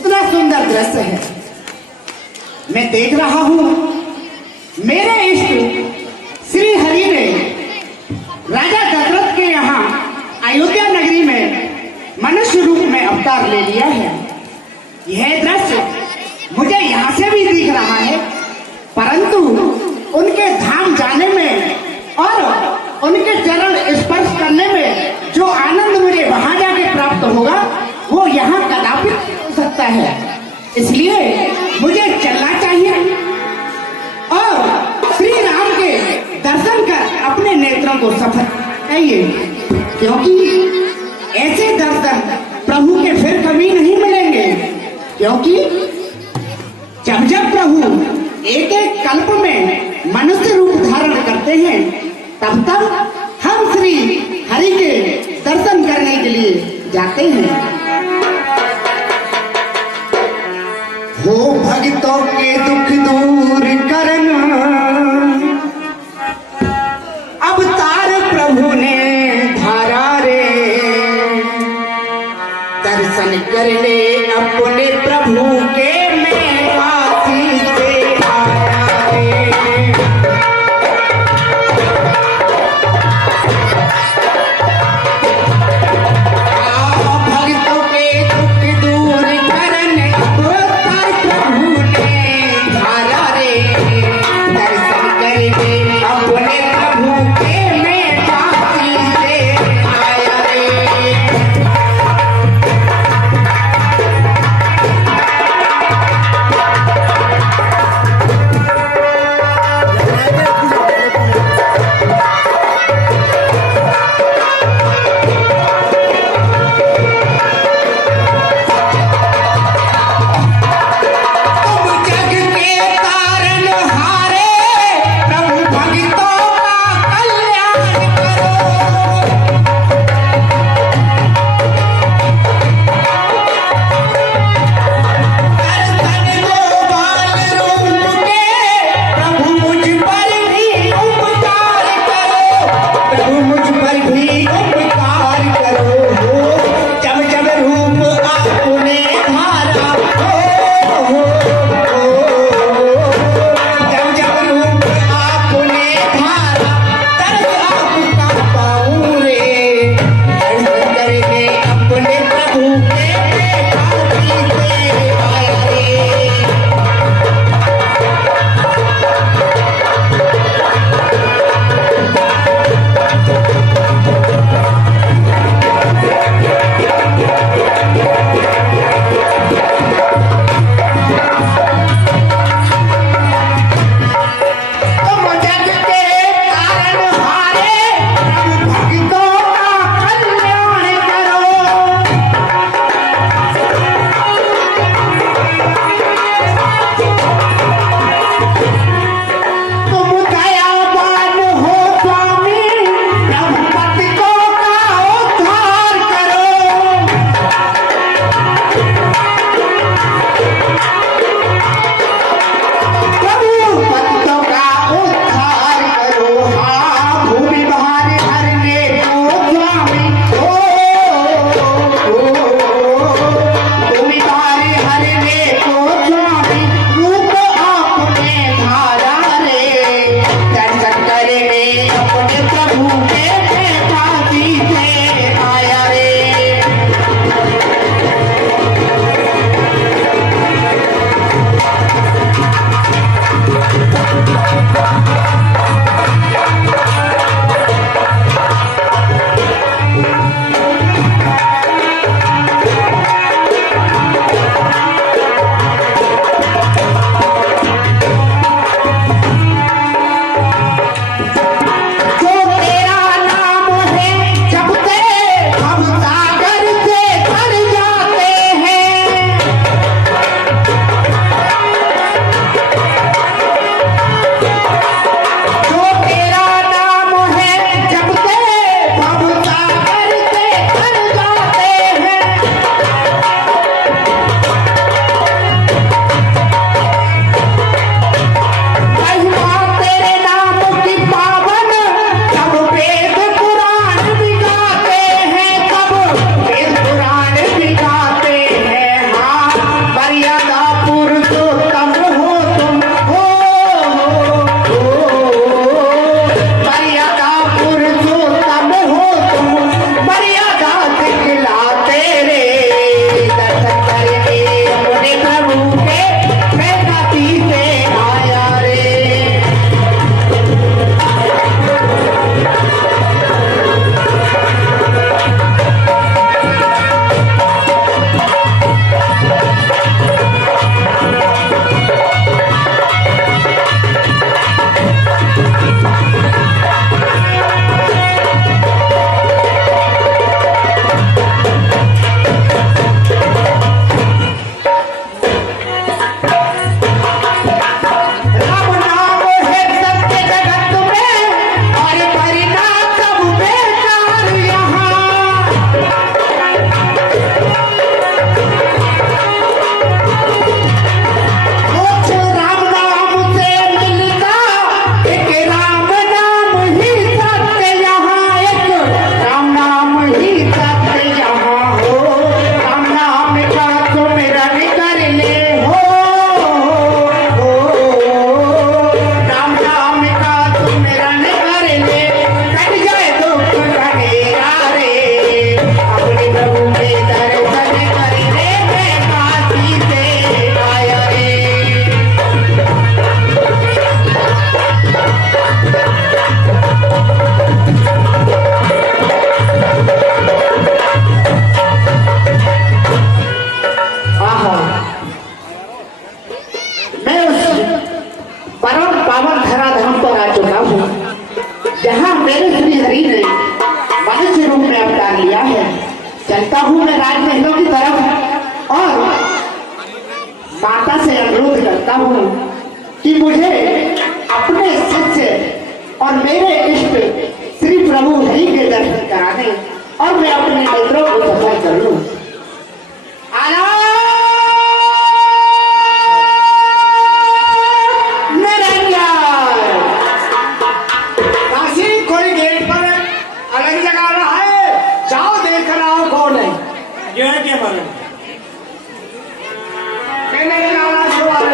इतना सुंदर दृश्य है। मैं देख रहा हूं मेरे इष्ट श्री हरि ने राजा दशरथ के यहाँ अयोध्या नगरी में मनुष्य रूप में अवतार ले लिया है। यह दृश्य मुझे यहाँ से भी दिख रहा है, परंतु उनके धाम जाने में और उनके चरण स्पर्श करने में जो आनंद मुझे वहां जाके प्राप्त होगा वो यहाँ कदापि नहीं हो सकता है। इसलिए मुझे चलना चाहिए और श्री राम के दर्शन कर अपने नेत्रों को सफल चाहिए, क्योंकि ऐसे दर्शन प्रभु के फिर कभी नहीं मिलेंगे। क्योंकि जब जब प्रभु एक एक कल्प में मनुष्य रूप धारण करते हैं तब तब हम श्री हरि के दर्शन करने के लिए जाते हैं। हो भक्तों के दुख दूर करना अवतार प्रभु ने धारा रे, दर्शन कर ले अपने प्रभु के मैं काशी से आया रे। भक्तों के दुख दूर करने अवतार प्रभु ने धारा रे, मेरे श्री हरि ने मनुष्य रूप में अवतार लिया है। चलता हूँ मैं राजमहलों की तरफ और माता से अनुरोध करता हूँ कि मुझे अपने शिष्य और मेरे इष्ट श्री प्रभु हरि के दर्शन करा दें और मैं अपने नेत्रों को सफल कर लूं। कोई गेट पर अलग जगह रहा है, जाओ देख कर आओ कौन है। जो है क्या मरण मैंने लाला सवाल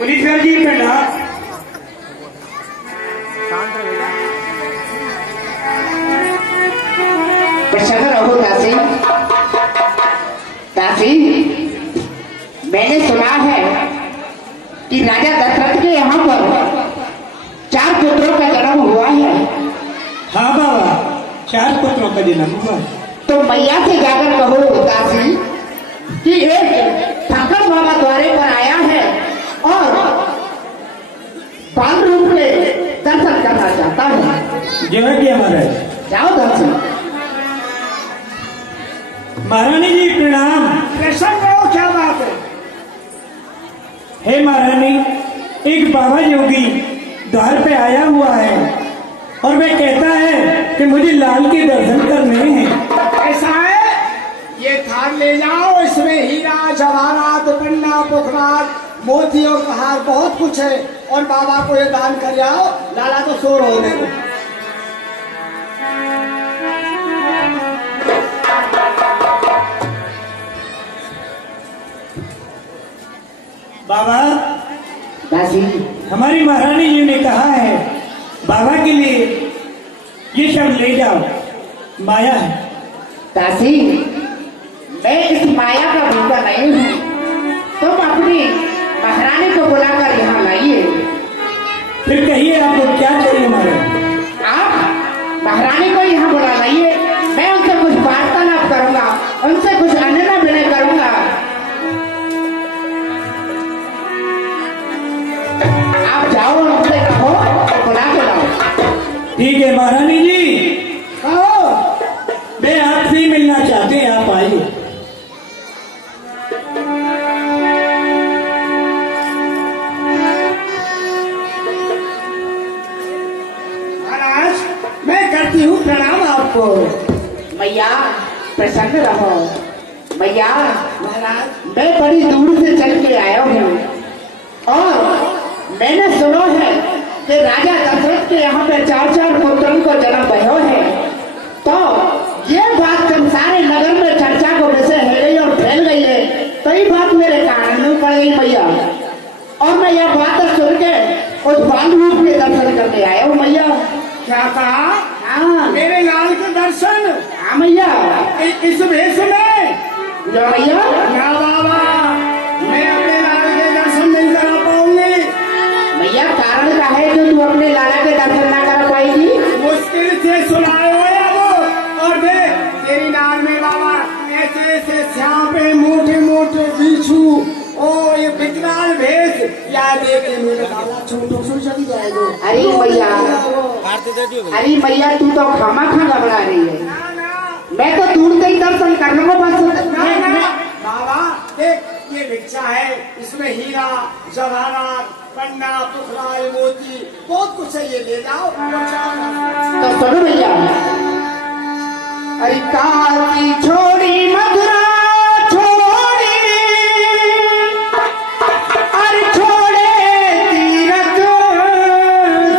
मुनीश्वर जी पेड़ा प्रसन्न रहो दासी। दासी, मैंने सुना है कि राजा दशरथ के यहाँ पर 4 पुत्रों का जन्म हुआ है। हाँ बाबा, 4 पुत्रों का जन्म हुआ। तो मैया से जाकर कहो दासी कि एक ठाकर बाबा द्वारे पर आया है और बाल रूप में दर्शन करना चाहता है। जो है क्या महाराज, जाओ दर्शन। महारानी जी प्रणाम। दर्शन करो, क्या बात है। हे महारानी, एक बाबा योगी द्वार पे आया हुआ है और वह कहता है कि मुझे लाल के दर्शन करने हैं। ऐसा है, ये थार ले जाओ, इसमें हीरा जवाहरात पन्ना पुखरात मोती और कहार बहुत कुछ है और बाबा को ये दान कर जाओ। लाला तो सो रहे हो। बाबा दासी, हमारी महारानी जी ने कहा है बाबा के लिए ये सब ले जाओ, माया है। दासी, मैं इस माया का भूखा नहीं हूँ। तुम अपनी महारानी को बुलाकर यहाँ लाइए। फिर कहिए आपको क्या चाहिए महाराज। आप महारानी को यहाँ बुला लाइए, मैं उनसे कुछ वार्तालाप करूंगा, उनसे कुछ अन्य विनय करूंगा। आप जाओ, उनसे कहो बुला के लाओ। ठीक है महारानी जी, कहो मैं आपसे ही मिलना चाहते हैं, आप आइए। महाराज, मैं करती हूँ प्रणाम आपको। मैया प्रसन्न रहो। मैया, महाराज, मैं बड़ी दूर से चल के आया हूँ और मैंने सुना है कि राजा दशरथ के यहाँ पे 4 पुत्रों को जन्म भयो है। तो ये बात जब सारे नगर में चर्चा को वैसे है गई और फैल गई है, तो ये बात मेरे कान में पड़ गई मैया, और मैं यह बात सुन के उस बाल रूप के दर्शन करके आया हूँ। मैया, क्या कहा? हाँ मेरे लाल के दर्शन? हाँ मैया। इस भेष में? जो मैया, क्या बाबा, मैं अपने लाल के दर्शन नहीं करा पाऊंगी। मैया, कारण का है जो तू अपने लाला के दर्शन ना कर पाएगी? मुश्किल से सुनाए हो या वो, और देख तेरी नाल में बाबा ऐसे ऐसे स्यापे मोटे मोटे बिच्छू, ओ ये विकराल भेष, या देख ले मेरे लाला छोटो सो चली जाएगा। अरे मैया, अरे मैया, तू तो खामा-खा घबरा रही है। मैं तो दूर से ही दर्शन करने को बस। बाबा देख, ये भिक्षा है, इसमें हीरा जवाहरात पन्ना पुखराल मोती बहुत कुछ है, ये ले जाओ। तो सुनो भैया, अरे काशी छोड़ी मथुरा छोड़ी, अरे छोड़े तीरथ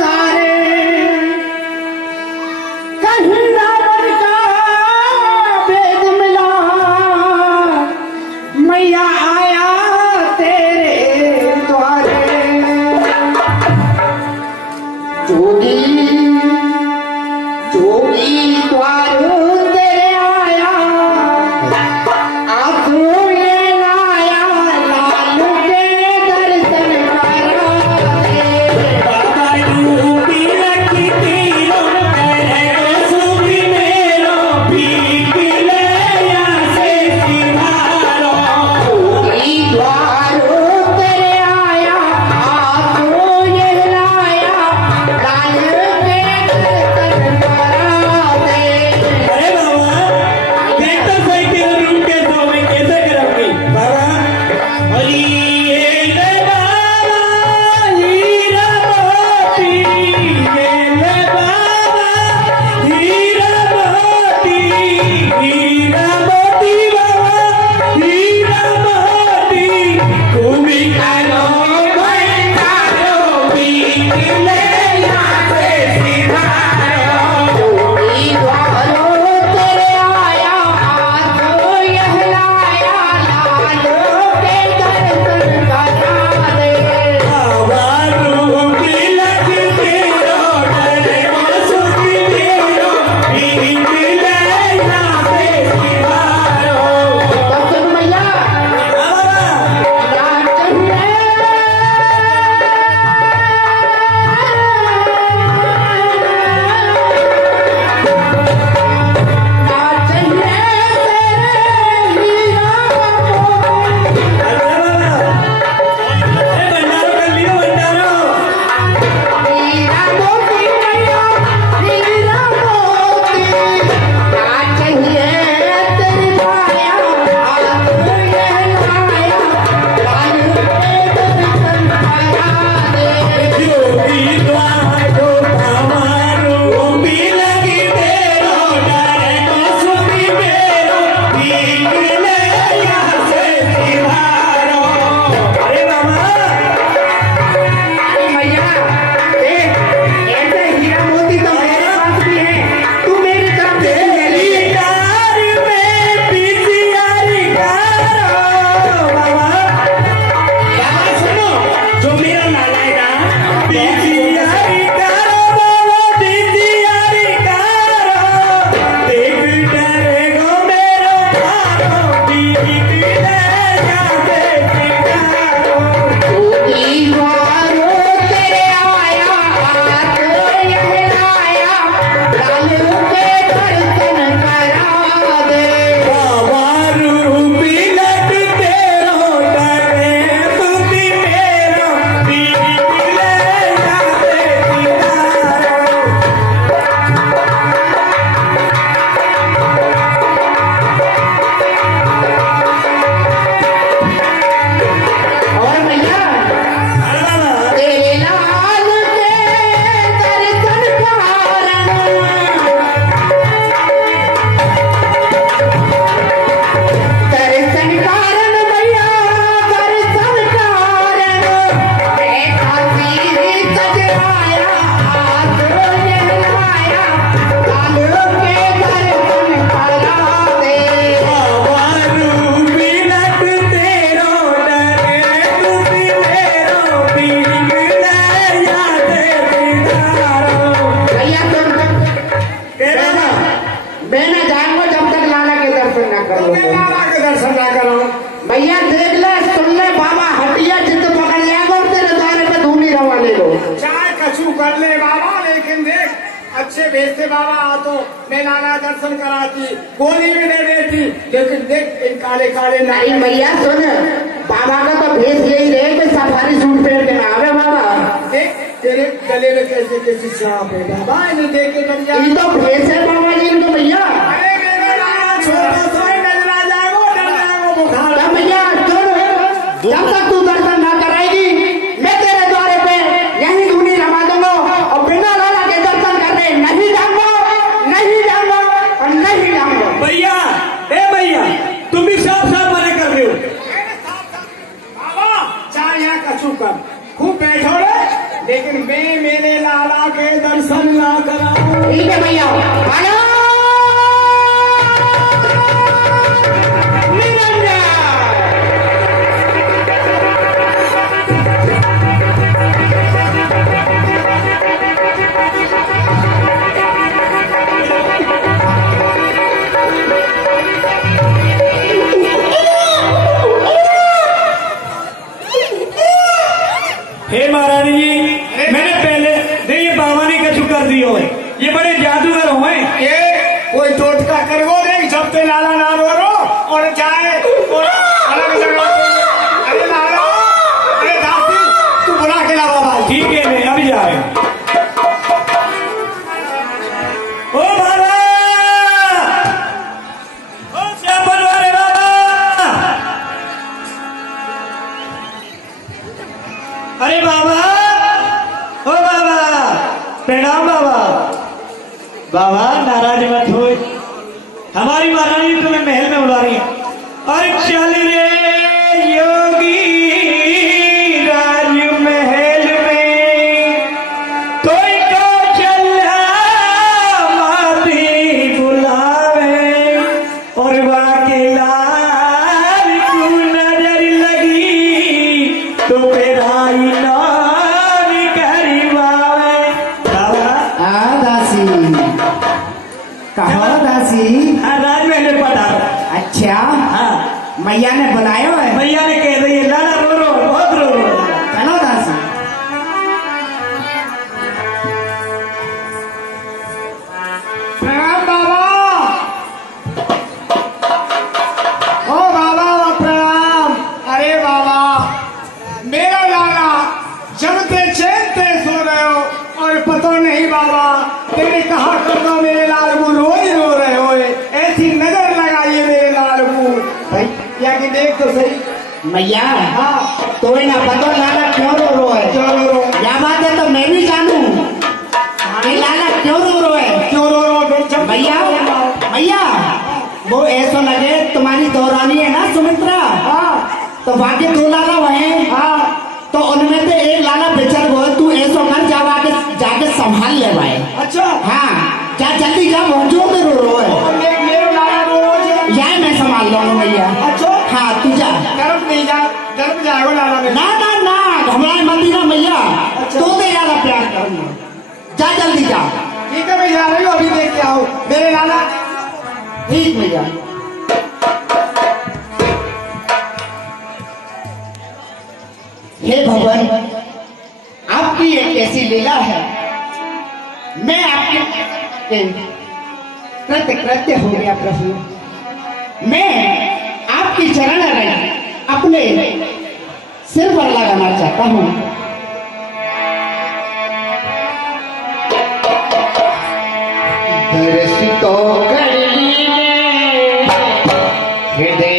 सारे, कहीं रावण का भेद मिला, मैया आया तेरे द्वारे। जोगी जोगी द्वार तेरे आया, आंसू ये लाया, लाल के दर्शन करा दे। बाबा यूपी रखी तीरों पर सूफी मेरो भीख ले या से सिधारो। देख ले सुन ले बाबा हटिया जिद पकड़ जाएगा और तेरे द्वारे पे धूनी रवाने को। चाहे कछु कर ले बाबा, लेकिन देख अच्छे भेजते बाबा आ तो मैं नाना दर्शन कराती, गोली भी दे देती, लेकिन देख इन काले काले नहीं भैया सुन, बाबा का तो भेष यही रहे कि सफारी सूट पहन के ना आवे बाबा। देख तेरे गले में कैसे कैसे सांप है बाबा, इन्हें देख के डर जा। ये तो भेष है बाबा जी इनको भैया। अरे मेरे नाना छोटा सा ही नजर आ जाएगा, डर जाएगा बुखार। क्या भैया सुन, जब तक तू दर्शन ना कराएगी मैं तेरे द्वारे पे यही धूनी रमा दूंगा और बिना लाला के दर्शन करने नहीं जाऊंगा, नहीं जाऊंगा और नहीं जाऊंगा। भैया, ए भैया, तुम भी साफ साफ मना कर रहे हो। बाबा चार यहाँ कछु कर, खूब बैठो रे, लेकिन मैं मेरे लाला के दर्शन ना कराऊं। ठीक है भैया आया निरंजन। हे महारानी जी, मैंने पहले ये बाबा ने कछु कर दियो है, ये बड़े जादूगर हुए। ये कोई टोटका करो देख, जब ते लाला ना रो और जाए और अलग जगह पे। अरे लाला, अरे दादी तू बुला के ला बाबा। ठीक है, मैं अभी जा रहे हूं। ओ बाबा, ओ श्यामल वाले बाबा, अरे बाबा, ओ बाबा, प्रणाम बाबा। बाबा नाराज मत हो, हमारी महारानी तुम्हें महल में बुला रही है। अरे चल रे योगी राज महल में, कोई को चला माती बुलावे और वाके लाल को नजर लगी तो पेराई नाम करीवावे। बाबा दासी कहो दासी। राजमहल में पधारो। अच्छा हाँ, मैया ने बुलाया है। भैया ने कह रही है लाला रो रो, बहुत रो रो। चलो दासी। प्रणाम बाबा। ओ बाबा प्रणाम। अरे बाबा मेरा लाला जमते चैनते सो रहे हो और पता नहीं बाबा तेरे कहा कर दो मेरे लाल को रोज रो रहे हो, ऐसी नजर लगाइए मेरे लाल को भाई, या कि देख तो सही। मैया हाँ तो ना पता लाला क्यों रो है। क्यों रो रो, क्या बात है तो मैं भी जानू कि लाला क्यों रो है। क्यों रो रो भैया भैया वो ऐसा लगे तुम्हारी दौरानी है ना सुमित्रा, हाँ तो बाकी दो लाला वहे, हाँ तो उनमें से एक लाला बिछड़ गो, तू ऐसा कर जाके संभाल ले भाई। अच्छा हाँ क्या जल्दी जा पहुंचो में रो है। और मेरा लाला रो रो यार मैं संभाल लूंगा भैया। अच्छा हाँ तू जा। गर्भ नहीं जा, गर्भ जाएगा लाला में। ना ना ना घबराए मत ना भैया, तो दे ज्यादा प्यार करूंगा, जा जल्दी जा। ठीक है मैं जा रही हूँ, अभी देख के आओ मेरे लाला। ठीक भैया। हे भगवान आपकी ये कैसी लीला है, मैं आपके कृत्य कृत्य हो गया प्रभु। मैं आपकी चरण रंग अपने सिर पर लगाना चाहता हूँ। दर्श तो कर लीजिए हृदय